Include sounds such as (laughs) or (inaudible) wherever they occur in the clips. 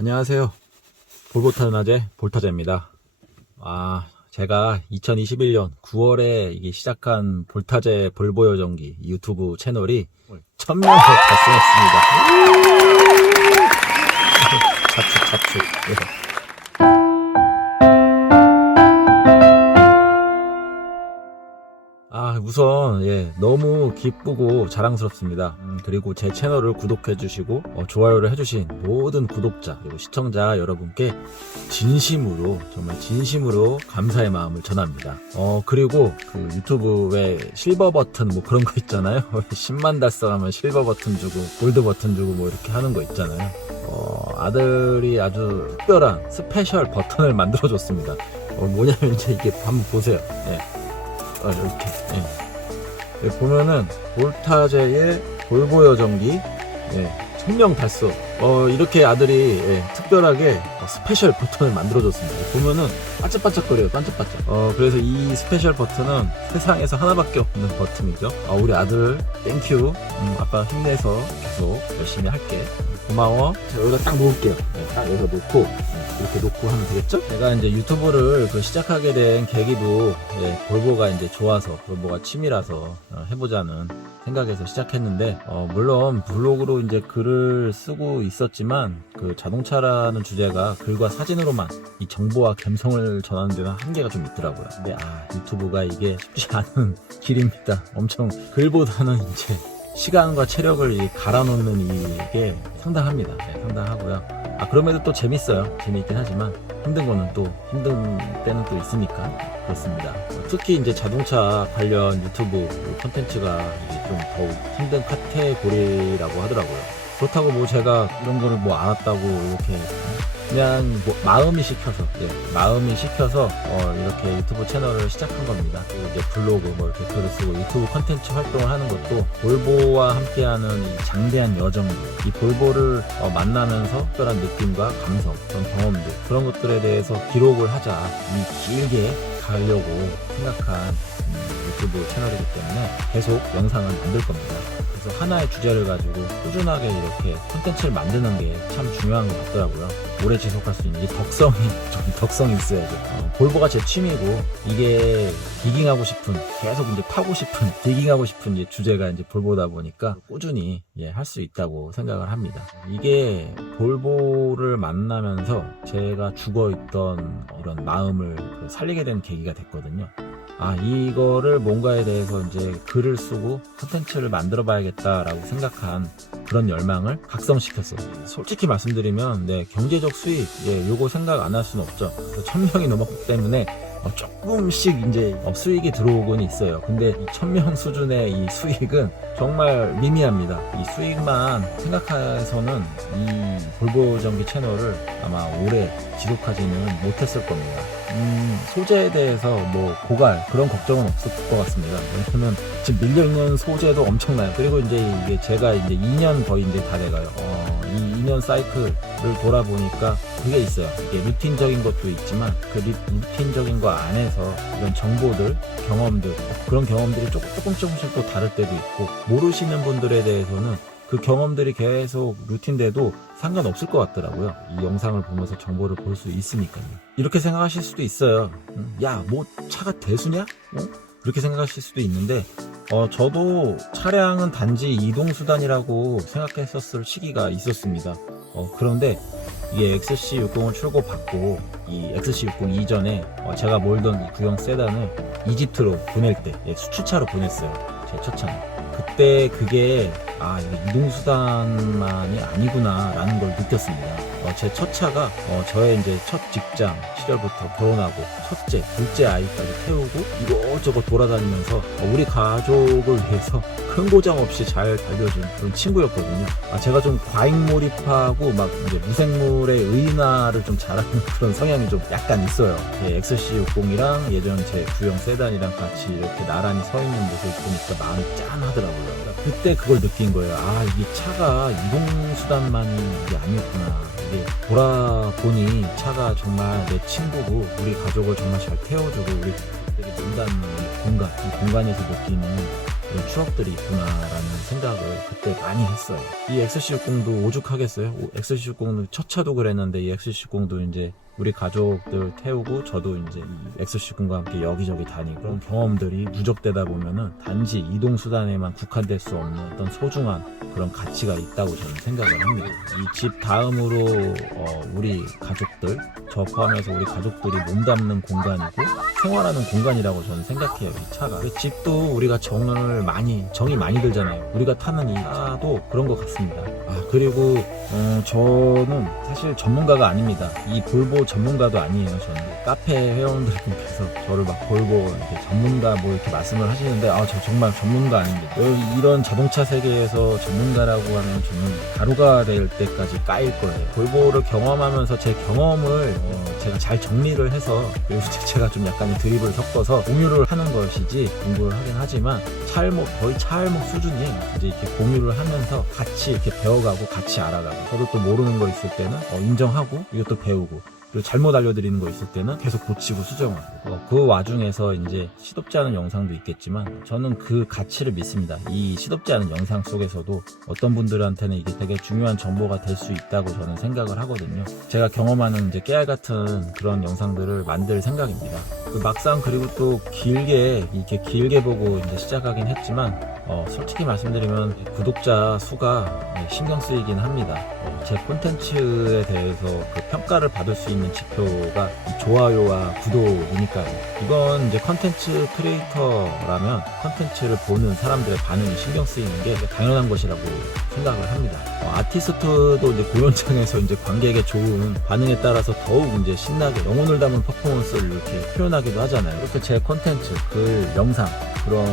안녕하세요. 볼보타는 낮의 볼타제입니다. 아, 제가 2021년 9월에 이게 시작한 볼타제 볼보여 전기 유튜브 채널이 1000명을 달성했습니다. (laughs) 자축, 자축. 우선, 예, 너무 기쁘고 자랑스럽습니다. 음, 그리고 제 채널을 구독해주시고, 어, 좋아요를 해주신 모든 구독자, 그리고 시청자 여러분께 진심으로, 정말 진심으로 감사의 마음을 전합니다. 어, 그리고 그 유튜브에 실버 버튼 뭐 그런 거 있잖아요. (laughs) 10만 달성하면 실버 버튼 주고, 골드 버튼 주고 뭐 이렇게 하는 거 있잖아요. 어, 아들이 아주 특별한 스페셜 버튼을 만들어줬습니다. 어, 뭐냐면 이제 이게 한번 보세요. 예. 어, 이렇게. 예. 여기 보면은 볼타제의 볼보여 전기 예. 천명 달성. 어, 이렇게 아들이 예, 특별하게 어, 스페셜 버튼을 만들어줬습니다. 보면은 반짝반짝거려요, 반짝반짝. 어, 그래서 이 스페셜 버튼은 세상에서 하나밖에 없는 버튼이죠. 어, 우리 아들, 땡큐. 음, 아빠 힘내서 계속 열심히 할게. 고마워. 자, 여기다 딱 놓을게요. 네, 딱 여기다 놓고, 네, 이렇게 놓고 하면 되겠죠? 제가 이제 유튜브를 그 시작하게 된 계기도, 예, 볼보가 이제 좋아서, 볼보가 취미라서 어, 해보자는 생각에서 시작했는데, 어, 물론 블로그로 이제 글을 쓰고 있었지만, 그 자동차라는 주제가 글과 사진으로만 이 정보와 감성을 전하는 데는 한계가 좀 있더라고요. 근데 아, 유튜브가 이게 쉽지 (laughs) 않은 길입니다. 엄청 글보다는 이제 시간과 체력을 이 갈아놓는 이게 상당합니다. 네, 상당하고요. 아, 그럼에도 또 재밌어요. 재미있긴 하지만 힘든 거는 또 힘든 때는 또 있으니까 그렇습니다. 어, 특히 이제 자동차 관련 유튜브 콘텐츠가 좀 더욱 힘든 카테고리라고 하더라고요. 그렇다고 뭐 제가 이런 거를 뭐 알았다고 이렇게 그냥 뭐 마음이 시켜서 예, 마음이 시켜서 어, 이렇게 유튜브 채널을 시작한 겁니다. 그리고 이제 블로그 뭐 이렇게 글을 쓰고 유튜브 컨텐츠 활동을 하는 것도 볼보와 함께하는 이 장대한 여정들, 이 볼보를 어, 만나면서 특별한 느낌과 감성, 그런 경험들 그런 것들에 대해서 기록을 하자 이 길게 가려고 생각한 음, 유튜브 채널이기 때문에 계속 영상을 만들 겁니다. 그래서 하나의 주제를 가지고 꾸준하게 이렇게 콘텐츠를 만드는 게 참 중요한 것 같더라고요. 오래 지속할 수 있는 이 덕성이 (laughs) 좀 덕성이 있어야죠. 어, 볼보가 제 취미고 이게 디깅하고 싶은 계속 이제 파고 싶은 (laughs) 디깅하고 싶은 이제 주제가 이제 볼보다 보니까 꾸준히 예, 할 수 있다고 생각을 합니다. 이게 볼보를 만나면서 제가 죽어 있던 이런 마음을 그 살리게 된 계기가 됐거든요. 아, 이거를 뭔가에 대해서 이제 글을 쓰고 콘텐츠를 만들어 봐야겠다라고 생각한 그런 열망을 각성시켰어요. 솔직히 말씀드리면, 네, 경제적 수익, 예, 요거 생각 안 할 수는 없죠. 천 명이 넘었기 때문에 어, 조금씩 이제 어, 수익이 들어오곤 있어요. 근데 이 천명 수준의 이 수익은 정말 미미합니다. 이 수익만 생각해서는 이 볼보전기 채널을 아마 오래 지속하지는 못했을 겁니다. 음, 소재에 대해서 뭐 고갈 그런 걱정은 없을 것 같습니다. 왜냐면 지금 밀려있는 소재도 엄청나요. 그리고 이제 이게 제가 이제 2년 거의 이제 다 돼가요. 어, 이 2년 사이클을 돌아보니까 그게 있어요. 이게 루틴적인 것도 있지만 그 루- 루틴적인 거 안에서 이런 정보들, 경험들 그런 경험들이 조금 조금 조금씩 또 다를 때도 있고 모르시는 분들에 대해서는 그 경험들이 계속 루틴돼도 상관없을 것 같더라고요. 이 영상을 보면서 정보를 볼 수 있으니까요. 이렇게 생각하실 수도 있어요. 음, 야, 뭐 차가 대수냐? 어? 이렇게 생각하실 수도 있는데 어, 저도 차량은 단지 이동수단이라고 생각했었을 시기가 있었습니다. 어, 그런데 이게 XC60을 출고받고 이 XC60 이전에 어, 제가 몰던 이 구형 세단을 이집트로 보낼 때 예, 수출차로 보냈어요. 제 첫 차는. 그때 그게 아 이동수단만이 아니구나라는 걸 느꼈습니다. 어, 제 첫 차가 어, 저의 이제 첫 직장 시절부터 결혼하고 첫째, 둘째 아이까지 태우고 이것저것 돌아다니면서 어, 우리 가족을 위해서 큰 고장 없이 잘 달려준 그런 친구였거든요. 아, 제가 좀 과잉 몰입하고 막 이제 무생물의 의인화를 좀 잘하는 (laughs) 그런 성향이 좀 약간 있어요. 제 XC60이랑 예전 제 구형 세단이랑 같이 이렇게 나란히 서 있는 모습을 보니까 마음이 짠하더라고요. 그때 그걸 느낀 거예요. 아, 이게 차가 이동수단만이 이게 아니었구나. 이게 돌아보니 차가 정말 내 친구고 우리 가족을 정말 잘 태워주고 우리 되게 논다는 이 공간, 이 공간에서 느끼는 그런 추억들이 있구나라는 생각을 그때 많이 했어요. 이 XC60도 오죽하겠어요? XC60도 첫 차도 그랬는데 이 XC60도 이제 우리 가족들 태우고 저도 이제 이 XC90과 함께 여기저기 다니고 그런 경험들이 누적되다 보면은 단지 이동 수단에만 국한될 수 없는 어떤 소중한 그런 가치가 있다고 저는 생각을 합니다. 이 집 다음으로 어, 우리 가족들 저 포함해서 우리 가족들이 몸담는 공간이고 생활하는 공간이라고 저는 생각해요. 이 차가 그 집도 우리가 정을 많이 정이 많이 들잖아요. 우리가 타는 이 차도 그런 것 같습니다. 아 그리고 어, 저는 사실 전문가가 아닙니다. 이 볼보 전문가도 아니에요. 저는 카페 회원들께서 저를 막 볼보 이렇게 전문가 뭐 이렇게 말씀을 하시는데 아 저 정말 전문가 아닙니다. 어, 이런 자동차 세계에서 전문가라고 하면 저는 가루가 될 때까지 까일 거예요. 볼보를 경험하면서 제 경험을 어, 제가 잘 정리를 해서 그리고 제가 좀 약간의 드립을 섞어서 공유를 하는 것이지 공부를 하긴 하지만 찰목 거의 찰목 수준이 이제 이렇게 공유를 하면서 같이 이렇게 배워가고 같이 알아가고 저도 또 모르는 거 있을 때는 어, 인정하고 이것도 배우고 그리고 잘못 알려드리는 거 있을 때는 계속 고치고 수정하고. 어, 그 와중에서 이제 시덥지 않은 영상도 있겠지만 저는 그 가치를 믿습니다. 이 시덥지 않은 영상 속에서도 어떤 분들한테는 이게 되게 중요한 정보가 될 수 있다고 저는 생각을 하거든요. 제가 경험하는 이제 깨알 같은 그런 영상들을 만들 생각입니다. 그 막상 그리고 또 길게 이렇게 길게 보고 이제 시작하긴 했지만 어, 솔직히 말씀드리면 구독자 수가 네, 신경 쓰이긴 합니다. 어, 제 콘텐츠에 대해서 그 평가를 받을 수 있는 지표가 이 좋아요와 구독이니까요. 이건 이제 콘텐츠 크리에이터라면 콘텐츠를 보는 사람들의 반응이 신경 쓰이는 게 당연한 것이라고 생각을 합니다. 어, 아티스트도 이제 공연장에서 이제 관객의 좋은 반응에 따라서 더욱 이제 신나게 영혼을 담은 퍼포먼스를 이렇게 표현하기도 하잖아요. 이렇게 제 콘텐츠, 글, 영상 그런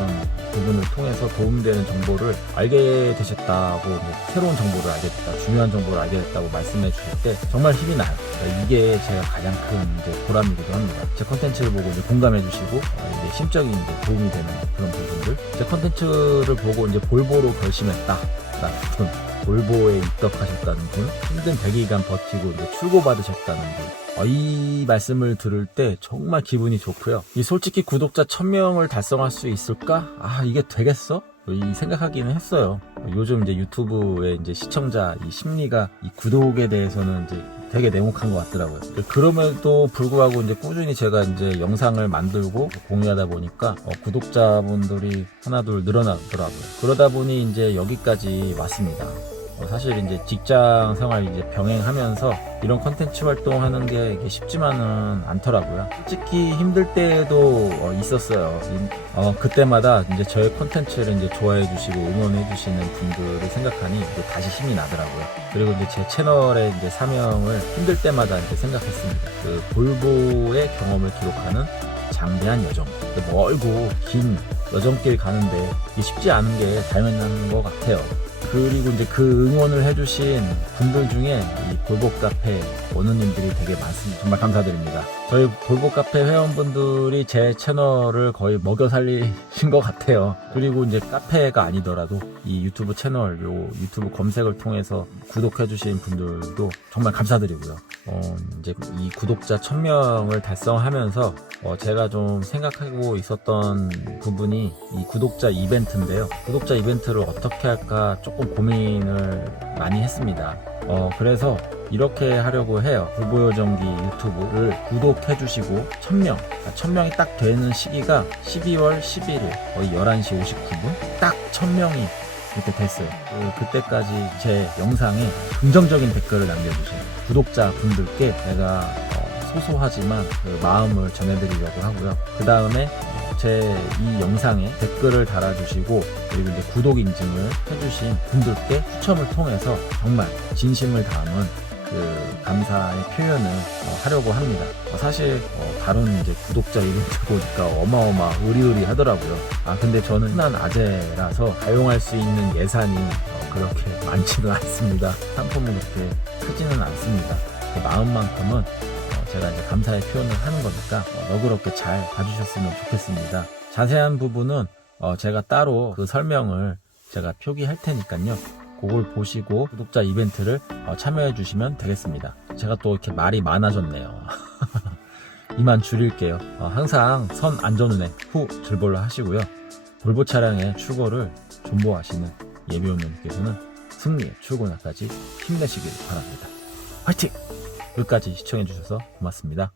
부분을 통해서 도움되는 정보를 알게 되셨다고 뭐 새로운 정보를 알게 됐다 중요한 정보를 알게 됐다고 말씀해 주실 때 정말 힘이 나요. 그러니까 이게 제가 가장 큰 이제 보람이기도 합니다. 제 컨텐츠를 보고 이제 공감해 주시고 어, 이제 심적인 이제 도움이 되는 그런 부분들. 제 컨텐츠를 보고 이제 볼보로 결심했다 라는 분 볼보에 입덕하셨다는 분 힘든 대기간 버티고 이제 출고 받으셨다는 분 어, 이 말씀을 들을 때 정말 기분이 좋고요. 이 솔직히 구독자 1000명을 달성할 수 있을까? 아, 이게 되겠어? 이 생각하기는 했어요. 요즘 이제 유튜브의 이제 시청자 이 심리가 이 구독에 대해서는 이제 되게 냉혹한 것 같더라고요. 그럼에도 불구하고 이제 꾸준히 제가 이제 영상을 만들고 공유하다 보니까 어, 구독자분들이 하나둘 늘어나더라고요. 그러다 보니 이제 여기까지 왔습니다. 어, 사실 이제 직장 생활 이제 병행하면서 이런 컨텐츠 활동하는 게 쉽지만은 않더라고요. 솔직히 힘들 때도 어, 있었어요. 이- 어, 그때마다 이제 저의 컨텐츠를 이제 좋아해 주시고 응원해 주시는 분들을 생각하니 다시 힘이 나더라고요. 그리고 이제 제 채널의 이제 사명을 힘들 때마다 이제 생각했습니다. 그 볼보의 경험을 기록하는 장대한 여정. 멀고 긴 여정길 가는데 쉽지 않은 게 당연한 것 같아요. 그리고 이제 그 응원을 해주신 분들 중에 이 볼복 카페 원우님들이 되게 많습니다. 정말 감사드립니다. 저희 볼복 카페 회원분들이 제 채널을 거의 먹여 살리신 것 같아요. 그리고 이제 카페가 아니더라도 이 유튜브 채널, 요 유튜브 검색을 통해서 구독해주신 분들도 정말 감사드리고요. 어, 이제 이 구독자 1000명을 달성하면서 어, 제가 좀 생각하고 있었던 부분이 이 구독자 이벤트인데요. 구독자 이벤트를 어떻게 할까 조금 고민을 많이 했습니다. 어, 그래서 이렇게 하려고 해요. 불보요정기 유튜브를 구독해 주시고 1000명, 1000명이 딱 되는 시기가 12월 11일 거의 11시 59분 딱 1000명이 이렇게 됐어요. 그, 그때까지 제 영상에 긍정적인 댓글을 남겨주세요. 구독자 분들께 제가 어, 소소하지만 그 마음을 전해드리려고 하고요. 그 다음에 제 이 영상에 댓글을 달아주시고 그리고 이제 구독 인증을 해주신 분들께 추첨을 통해서 정말 진심을 담은 그 감사의 표현을 어, 하려고 합니다. 어, 사실 어, 다른 이제 구독자 이벤트 (laughs) 보니까 어마어마 의리의리 하더라고요. 아 근데 저는 흔한 아재라서 사용할 수 있는 예산이 어, 그렇게 많지는 않습니다. 상품은 그렇게 크지는 않습니다. 그 마음만큼은 어, 제가 이제 감사의 표현을 하는 거니까 어, 너그럽게 잘 봐주셨으면 좋겠습니다. 자세한 부분은 어, 제가 따로 그 설명을 제가 표기할 테니까요. 그걸 보시고 구독자 이벤트를 어, 참여해 주시면 되겠습니다. 제가 또 이렇게 말이 많아졌네요. (laughs) 이만 줄일게요. 어, 항상 선 안전운행 후 즐벌로 하시고요. 볼보 차량의 출고를 존버하시는 예비원님께서는 승리의 출고 날까지 힘내시길 바랍니다. 화이팅! 끝까지 시청해주셔서 고맙습니다.